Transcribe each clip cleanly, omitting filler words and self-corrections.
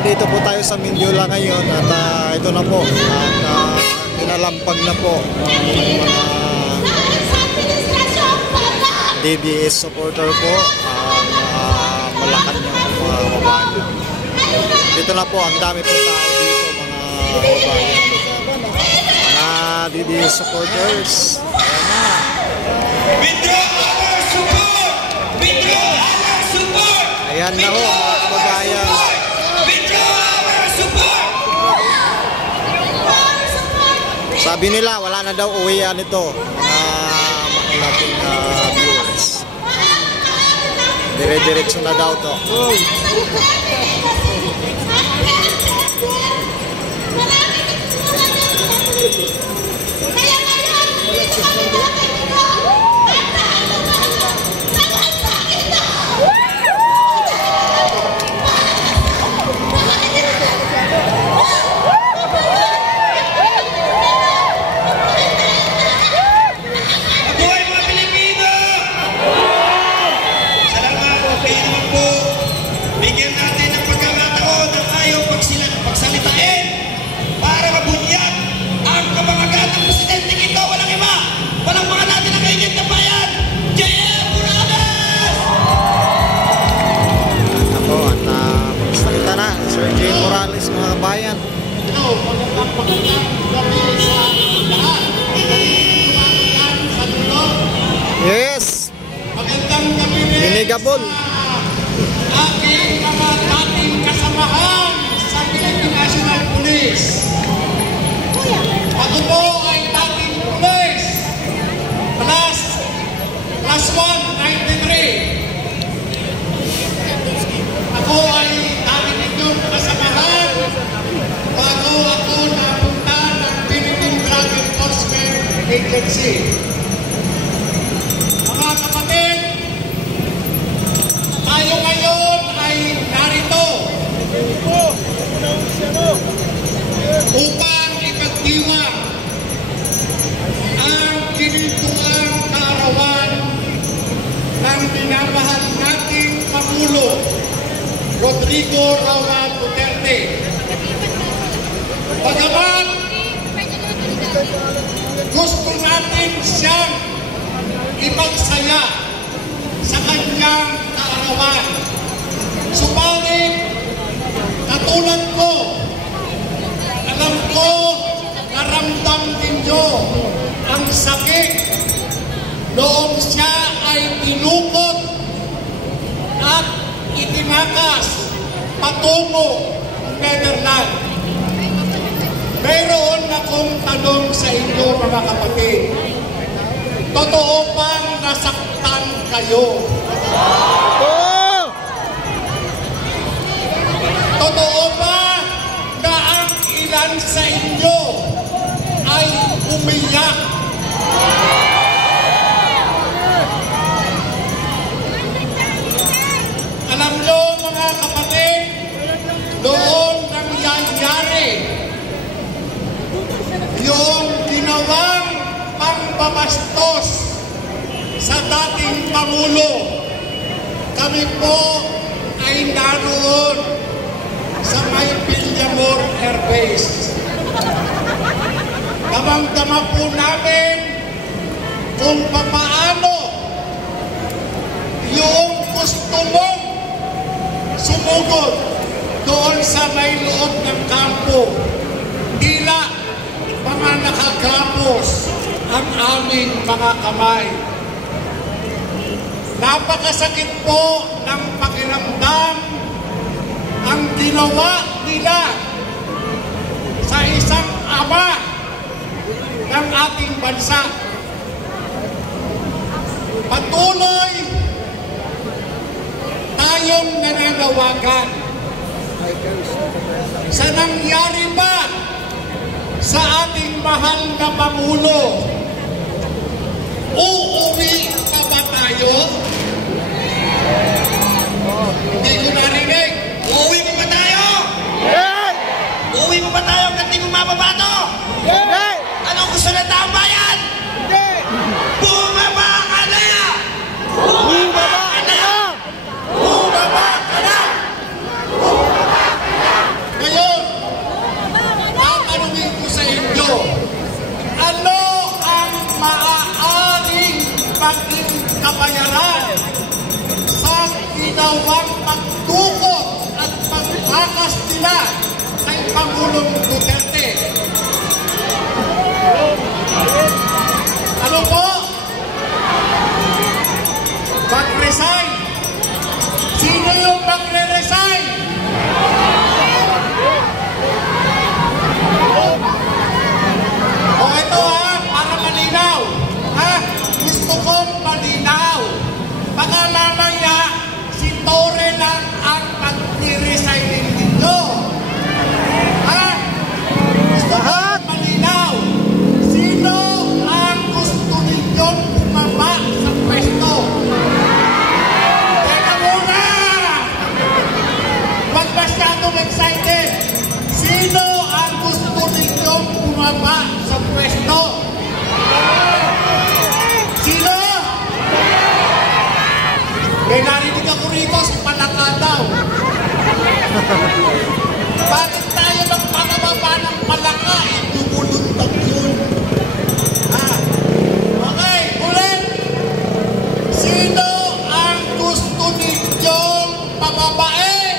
Nandito po tayo sa Mindiola ngayon at ito na po at pinalampag na po ang mga DDS supporter po ang Malacanang mga kababayan. Dito na po, ang dami po tao dito mga kababayan, mga DDS supporters. Ayan na po mga kababayan. Sabi nila wala na daw uwian ito mga nating viewers. Dire-diretso na daw to. Bigyan natin ng pagkakataon ng ayaw pagsalitain para mabunyag ang kabangagatan ng presidente ito. Walang iba, walang mga natin ang kaigit na bayan, J.M. Morales! Ako at magsalita na Sir J. Morales mga kabayan. Magandang gabi sa lahat. Yes! Magandang gabi rin Binigabol. aking mga dating kasamahan sa Philippine National Police. Ako po ay dating police. Class 1, 93. Ako ay dating inyong kasamahan bago ako napunta ng Philippine Drug Enforcement Agency. Mga kapatid, tayo ngayon ay narito upang ipagdiwang ang ginintuang kaarawan ng minamahal nating Pangulo Rodrigo Roa Duterte. Bagamat gusto natin siyang ipagsaya sa kanyang kaarawan. Subalit, katulad ko, alam ko, naramdam ninyo ang sakit noong siya ay tinukot at itinakas patungo Netherlands. Mayroon akong tanong sa inyo mga kapatid. Totoo bang nasaktan kayo? Totoo ba na ang ilan sa inyo ay umiyak? Alam nyo mga kapatid, noon nangyayari yung ginawang pambabastos sa dating Pangulo, kami po ay naroon sa may Villamor Air Base. Damang-dama po namin kung papaano yung gusto mong sumugod doon sa may loob ng kampo. Tila mga nakagapos ang aming mga kamay. Napakasakit po ng pakiramdam ang ginawa nila sa isang ama ng ating bansa. Patuloy tayong nananawagan sa nangyari ba sa ating mahal na Pangulo. Uuwi pa ba tayo? Hindi ko narinig. Uuwi mo ba tayo? Uuwi mo ba tayo hanggang di mo mababato? Anong gusto ng taong bayan? Bumaba ka na! Bumaba ka na! Bumaba ka na! Bumaba ka na! sila kay Pangulong Duterte. Ano po? Mag-resign. Sino yung magre-resign? O ito ha, para malinaw. Ha? Gusto kong malinaw. Baka mamaya si Tore lang ang mag-resign ninyo. Ha? Gusto kong malinaw. Sino ang gusto ninyong bumaba sa pwesto? Teka muna! Huwag masyadong excited. Sino ang gusto ninyong bumaba sa pwesto? Sino? May narinig ako rito si Palaka daw. Bakit tayo magpapababa ng Palaka? Tumulundag yun. Okay, ulit. Sino ang gusto ninyong pababain?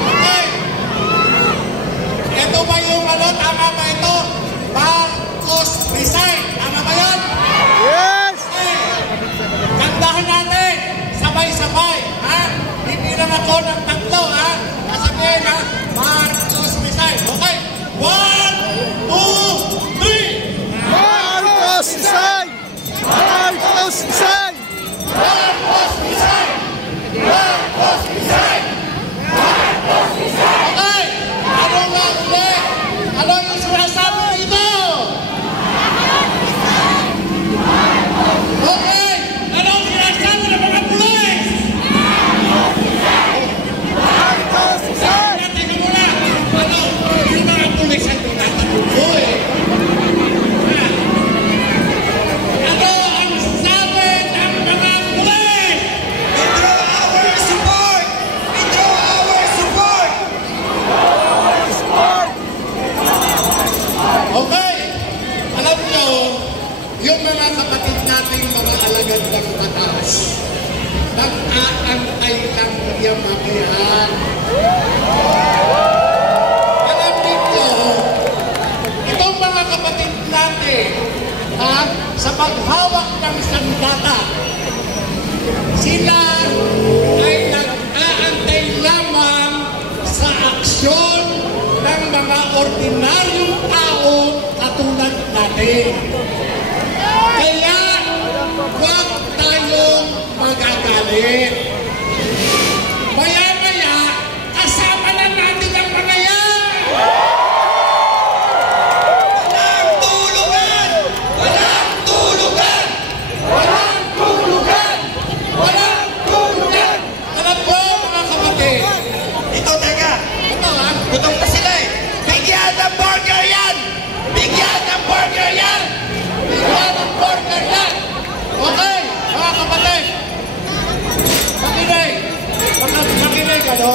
Okay. Ito ba yung ano? Tama ba ito? Marcos resign. Tama ba yan? Yes! Okay. Kandahan natin. Sabay-sabay. Ha? Bibilang ako ng tatlo. Ha? Kasabihin ha? Marcos resign. Okay. 1, 2, 3. Marcos resign! Marcos resign! Marcos resign! Marcos resign! Marcos resign! Okay! Ano nga ulit? Ano yung sinasabi dito? Okay! Ano yung sinasabi ng mga pulis? Marcos resign! Teka muna! Ano? Yung mga pulis ang tinatanong ko eh. Ano ang sabi ng mga pulis? Withdraw our support! Withdraw our support! Okay. Alam nyo, yung mga kapatid nating mga alagad ng batas, nag-aantay lang yung makihan. Alam ninyo, itong mga kapatid natin, sa paghawak ng sandata, sila ay nag-aantay lamang sa aksyon ng mga ordinaryong tao katulad natin. Kaya huwag tayong magagalit. Maya-maya, kasama na natin ang mga yan! Walang tulugan! Walang tulugan! Walang tulugan! Walang tulugan! Alam po mga kapatid, Ito, teka. ito ha, Gutom na sila eh. Bigyan ng burger yan! Bigyan ng burger yan! bigyan ng burger yan! Okay, mga kapatid, makinig, makinig ano,